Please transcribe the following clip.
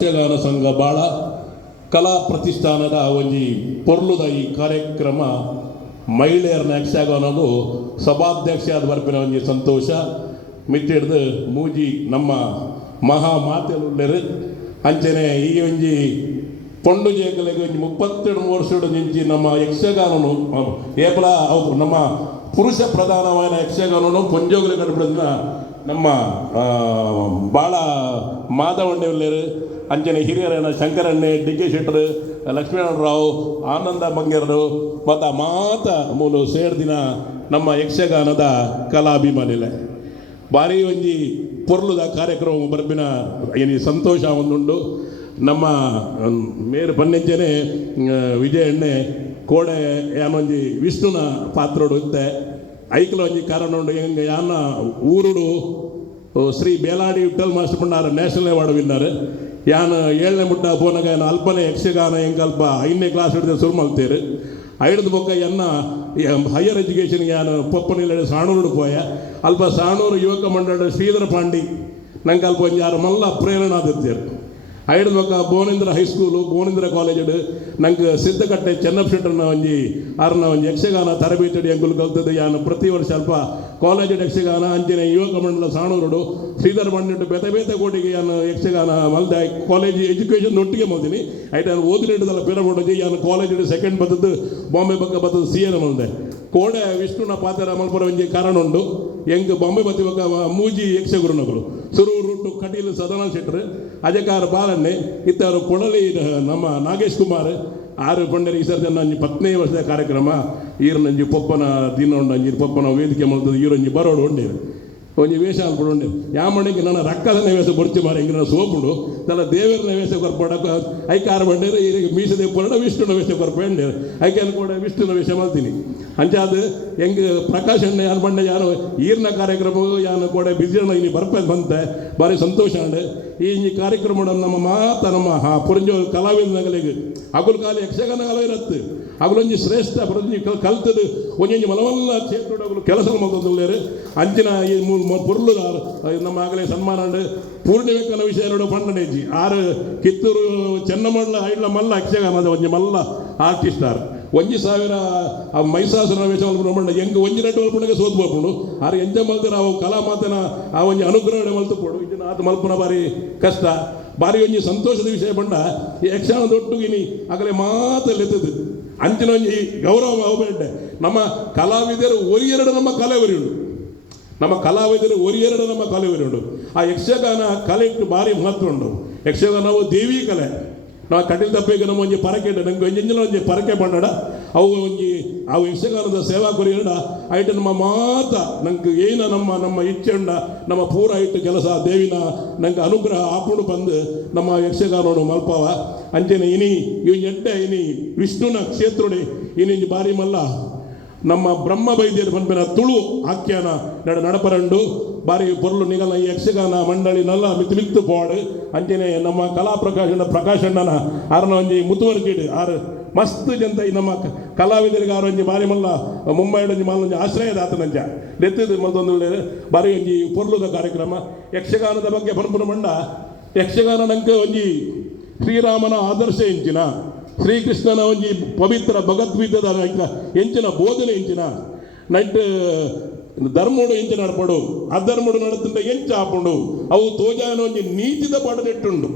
ಯಕ್ಷಗಾನ ಸಂಘ ಬಾಳ ಕಲಾ ಪ್ರತಿಷ್ಠಾನದ ಒಂಜಿ ಪೊರ್ಲುದ ಈ ಕಾರ್ಯಕ್ರಮ ಮಹಿಳೆಯರನ್ನ ಯಕ್ಷಗಾನದು ಸಭಾಧ್ಯಕ್ಷ ಆದ ಬರ್ಪಿನ ಒಂಜಿ ಸಂತೋಷ ಮಿತ್ತಿಡ್ದು ಮೂಜಿ ನಮ್ಮ ಮಹಾ ಮಾತೆಲ್ಲರು ಅಂಚನೆ ಈ ಒಂಜಿ ಪೊಂಡು ಜೇಕಲೆಗೆ ಒಂಜಿ 32 ವರ್ಷದ ನಿಂಚಿ ನಮ್ಮ ಯಕ್ಷಗಾನನು ಏಪಲ ನಮ್ಮ ಪುರುಷ ಪ್ರಧಾನವಾದ ಯಕ್ಷಗಾನನು ಪೊಂಜೋಗಲಿ ಕಟ್ಬಿಡಿದ ನಮ್ಮ ಭಾಳ ಮಾಧವಂಡೆಯಲ್ಲರು ಅಂಚನೆ ಹಿರಿಯರನ್ನ ಶಂಕರಣ್ಣೆ ಡಿ ಕೆ ಶೆಟ್ಟರು ಲಕ್ಷ್ಮೀನಾರಾಯಣರಾವ್ ಆನಂದ ಮಂಗೇರರು ಮತ್ತು ಮಾತ ಮೂಲು ಸೇರ್ದಿನ ನಮ್ಮ ಯಕ್ಷಗಾನದ ಕಲಾಭಿಮಾನಿಲೆ ಭಾರಿ ಒಂಜಿ ಪೊರ್ಲುದ ಕಾರ್ಯಕ್ರಮ ಬರ್ಬಿನ ಏನಿ ಸಂತೋಷ ಒಂದುಂಡು ನಮ್ಮ ಮೇರು ಪನ್ನೆಂಚನೆ ವಿಜಯಣ್ಣೆ ಕೋಡೆ ಯಾನೊಂಜಿ ವಿಷ್ಣುನ ಪಾತ್ರೋಡು ಇತ್ತೆ ಐಕ್ಲ ಒಂಜಿ ಕಾರಣ ಉಂಡು ಹೆಂಗೆ ಯಾನ ಊರುಡು ಶ್ರೀ ಬೇಲಾಡಿ ವಿಠಲ್ ಮಾಸ್ಟರ್ ಪಂಡಾರ ನ್ಯಾಷನಲ್ ಅವಾರ್ಡ್ ವಿನ್ನರ್ ಯಾನು 7ನೇ ಮುಟ್ಟ ಪೋನಾಗ ಏನು ಅಲ್ಪನೆ ಯಕ್ಷಗಾನ ಹೆಂಗೆ ಅಲ್ಪ 5ನೇ ಕ್ಲಾಸ್ ಹಿಡಿದು ಶುರು ಮಾಡ್ತೀರಿ ಐಡ್ದು ಬೊಕ್ಕ ಎನ್ನ ಹೈಯರ್ ಎಜುಕೇಷನ್ ಯಾನು ಪೊಪ್ಪನಿಲ್ಲ ಸಾಣೂರು ಪೋಯ ಅಲ್ಪ ಸಾಣೂರು ಯುವಕ ಮಂಡಳ ಶ್ರೀಧರ ಪಾಂಡಿ ನಂಗೆ ಅಲ್ಪ ಒಂದು ಯಾರು ಮಲ್ಲ ಪ್ರೇರಣಾದಿರ್ತೀರು ಐಡ್ದು ಬೊಕ್ಕ ಭುವನೇಂದ್ರ ಹೈಸ್ಕೂಲು ಭುವನೇಂದ್ರ ಕಾಲೇಜ್ ನಂಗೆ ಸಿದ್ದಕಟ್ಟೆ ಚೆನ್ನಪ್ಪ ಶೆಟ್ಟರ್ನ ಒಂಜಿ ಆರ್ನ ಒಂದು ಯಕ್ಷಗಾನ ತರಬೇತಿ ಎಂಗುಲು ಕಲ್ತದ್ದು ಯಾನು ಪ್ರತಿ ವರ್ಷ ಅಲ್ಪ ಕಾಲೇಜ್ ಯಕ್ಷಗಾನ ಅಂಚನೆ ಯುವಕ ಮಂಡಲ ಸಾಣೂರು ಶ್ರೀಧರ ಮಂಡಿಟ್ಟು ಬೇತೆ ಬೇತೆ ಕೋಟಿಗೆ ಯಾನು ಯಕ್ಷಗಾನ ಮಲ್ದೆ ಕಾಲೇಜ್ ಎಜುಕೇಷನ್ ಒಟ್ಟಿಗೆ ಮಲ್ತೀನಿ ಐಟ್ ನಾನು ಓದಿಲಿಟ್ಟದಲ್ಲ ಪೇರ ಮಾಡೋದು ಯಾನು ಕಾಲೇಜ್ ಸೆಕೆಂಡ್ ಬರ್ತದ್ದು ಬಾಂಬೆ ಪಕ್ಕ ಬರ್ತದ್ದು ಸಿ ಎನ್ ಮಲ್ದೆ ಕೋಡೆ ವಿಷ್ಣುನ ಪಾತ್ರ ಮಲ್ಪುರ ಒಂಜಿ ಕಾರಣ ಉಂಡು ಹೆಂಗೆ ಬಾಂಬೆ ಬತ್ತಿ ಬಕ್ಕ ಮೂಜಿ ಯಕ್ಷಗುರುನಗಳು ಸುರೂರು ರೂಟು ಕಟೀಲು ಸದಾನಂದ ಶೆಟ್ಟರು ಅಜಕಾರ ಬಾಲನ್ನೆ ಇತ್ತವರು ಕೊಡಲಿ ನಮ್ಮ ನಾಗೇಶ್ ಕುಮಾರ್ ಆರು ಪಂಡರಿ ವಿಸರ್ಜನೆ ಅಂಜಿ 10ನೇ ವರ್ಷದ ಕಾರ್ಯಕ್ರಮ ಈರನಂಜಿ ಪೊಪ್ಪನ ದಿನ ಉಂಡು ಅಂಜಿ ಪೊಪ್ಪನ ವೇದಿಕೆ ಮಲ್ತದ್ದು ಈರೊಂಜಿ ಬರೋಡು ಉಂಡೇರು ಒಂಜಿ ವೇಷ ಅನ್ಕೊಂಡು ಉಂಡೆ ಯಾಮಣಿಗೆ ನನ್ನ ರಕ್ಕದನೇ ವೇಷ ಬೊರ್ಚಿ ಮಾರಿ ಹೆಂಗೆ ನಾನು ಸೋಪುಂಡು ತಲ್ಲ ದೇವರನ ವೇಷ ಕೊರ್ಪಡ ಐಕಾರು ಬಂಡೇರು ಈಗ ಮೀಸದೆ ಪೊರಡ ವಿಷ್ಣುನ ವೇಷ ಕೊರ್ಪಂಡೇರು ಐಕೆ ಅನ್ಕೊಂಡೆ ವಿಷ್ಣುನ ವೇಷ ಮಾಡ್ತೀನಿ ಅಂಚಾದ ಹೆಂಗೆ ಪ್ರಕಾಶ್ ಅಣ್ಣ ಯಾರು ಬಂಡೆ ಯಾರು ಈರ್ನ ಕಾರ್ಯಕ್ರಮ ಯಾನು ಕೂಡ ಬಿಸಿಯಣ್ಣ ಇಲ್ಲಿ ಬರ್ಪೆ ಬಂತೆ ಭಾರಿ ಸಂತೋಷ ಅಂಡೆ ಈ ಕಾರ್ಯಕ್ರಮ ನಮ್ಮ ಮಾತ ನಮ್ಮ ಪುರಂಜೋ ಕಲಾವಿದ ನಗಲಿಗೆ ಅಗುಲ್ ಕಾಲ ಯಕ್ಷಗಾನ ಕಲ ಇರತ್ತೆ ಅಗುಲೊಂಜಿ ಶ್ರೇಷ್ಠ ಪುರಂಜಿ ಕಲ್ತದು ಒಂಜೊಂಜಿ ಮಲವಲ್ಲ ಕ್ಷೇತ್ರ ಅಗುಲು ಕೆಲಸ ಮಾಡ್ಕೊಂಡ್ರು ಅಂಚಿನ ಈ ಪುರ್ಲು ನಮ್ಮ ಆಗಲೇ ಸನ್ಮಾನ ಪೂರ್ಣಿವೆಕ್ಕನ ವಿಷಯ ಪಂಡನೇಜಿ ಆರು ಕಿತ್ತೂರು ಚೆನ್ನಮಲ್ಲ ಐಡ್ಲ ಮಲ್ಲ ಯಕ್ಷಗಾನದ ಒಂಜಿ ಮಲ್ಲ ಆರ್ಟಿಸ್ಟ್ ಆರು 1,000 ಆ ಮೈಸಾಸುರ ವೇಷ ಮಲ್ಪುಂಡು ಹೆಂಗೆ ಒಂಜಿ ನೆಟ್ಟು ಮಲ್ಪುಂಡಾಗ ಸೋತು ಬರ್ಪುಂಡು ಆರು ಎಂಜ ಮಲ್ತರ ಅವು ಕಲಾ ಮಾತನ ಆ ಒಂಜಿ ಅನುಗ್ರಹಣೆ ಮಲ್ತು ಕೊಡು ಇದನ್ನ ಅದು ಮಲ್ಪುನ ಭಾರಿ ಕಷ್ಟ ಭಾರಿ ಒಂಜಿ ಸಂತೋಷದ ವಿಷಯ ಬಂಡ ಈ ಯಕ್ಷಗಾನದ ಒಟ್ಟುಗಿನಿ ಆಗಲೇ ಮಾತಲ್ಲೆತ್ತದು ಅಂಚಿನ ಒಂಜಿ ಗೌರವ ಅವಬೇಡ್ಡೆ ನಮ್ಮ ಕಲಾವಿದರು ಒರಿಯೆರಡು ನಮ್ಮ ಕಲೆವರಿ ಉಂಡು ನಮ್ಮ ಕಲಾವಿದರು ಒರಿಯೆರಡು ನಮ್ಮ ಕಲೆವರಿ ಉಂಡು ಆ ಯಕ್ಷಗಾನ ಕಲೆಟ್ಟು ಭಾರಿ ಮಹತ್ವ ಉಂಡು ಯಕ್ಷಗಾನವು ದೇವಿ ಕಲೆ ನಾವು ಕಟೀಲ್ ತಪ್ಪಿಗೆ ನಮ್ಮ ಒಂಜಿ ಪರಕೆ ನಂಗೆ ಒಂಜಿಂಜಿನ ಒಂಜಿ ಪರಕೆ ಬಂಡಡ ಅವು ಒಂಜಿ ಅವು ಯಕ್ಷಗಾನದ ಸೇವಾ ಕೊರಿಯಡ ಐಟ ನಮ್ಮ ಮಾತ ನಂಗೆ ಏನ ನಮ್ಮ ಇಚ್ಛೆ ಉಂಡ ನಮ್ಮ ಪೂರ ಐಟು ಕೆಲಸ ದೇವಿನ ನಂಗೆ ಅನುಗ್ರಹ ಆಪುಂಡು ಬಂದು ನಮ್ಮ ಯಕ್ಷಗಾನವನ್ನು ಮಲ್ಪವ ಅಂಚೆನೆ ಇನಿ ಇವು ಎಡ್ಡೆ ಇನಿ ವಿಷ್ಣುನ ಕ್ಷೇತ್ರಡಿ ಇನಿ ಬಾರಿ ಮಲ್ಲ ನಮ್ಮ ಬ್ರಹ್ಮ ವೈದ್ಯರು ಬಂದ್ಬಿನ ತುಳು ಆಖ್ಯಾನ ನಡಪರಂಡು ಬಾರಿ ಪೊರ್ಲು ನಿಗಲ ಈ ಯಕ್ಷಗಾನ ಮಂಡಳಿ ನಲ್ಲ ಮಿತ್ತು ಪೋಡು ಅಂಚನೆ ನಮ್ಮ ಕಲಾ ಪ್ರಕಾಶಣ್ಣನ ಆರನ ಒಂಜಿ ಮುತುವರ್ಜಿಡು ಆರು ಮಸ್ತ್ ಜಂತ ಈ ನಮ್ಮ ಕಲಾವಿದರಿಗೆ ಆರು ಒಂಜಿ ಬಾರಿ ಮಲ್ಲ ಮುಂಬೈಡ್ ಒಂಜಿ ಮಲ್ಲ ಒಂಜಿ ಆಶ್ರಯದಾತನಂಚ ಲೆತ್ತದು ಮತ್ತೊಂದು ಬಾರಿ ಒಂಜಿ ಪೊರ್ಲುದ ಕಾರ್ಯಕ್ರಮ ಯಕ್ಷಗಾನದ ಬಗ್ಗೆ ಪರಪುರ ಮಂಡ ಯಕ್ಷಗಾನ ನಂಗೆ ಒಂಜಿ ಶ್ರೀರಾಮನ ಆದರ್ಶ ಎಂಚಿನ ಶ್ರೀಕೃಷ್ಣನ ಒಂಜಿ ಪವಿತ್ರ ಭಗವದ್ಗೀತದ ಎಂಚಿನ ಬೋಧನೆ ಎಂಚಿನ ನೈಟ್ ಧರ್ಮೋಡು ಎಂಚ ನಡ್ಪಡು ಅಧರ್ಮೋಡು ನಡತಂಡ ಎಂಚ ಆಪುಂಡು ಅವು ತೋಜಾನ ಒಂಜಿ ನೀತಿದ ಪಾಠ ನೆಟ್ಟುಂಡು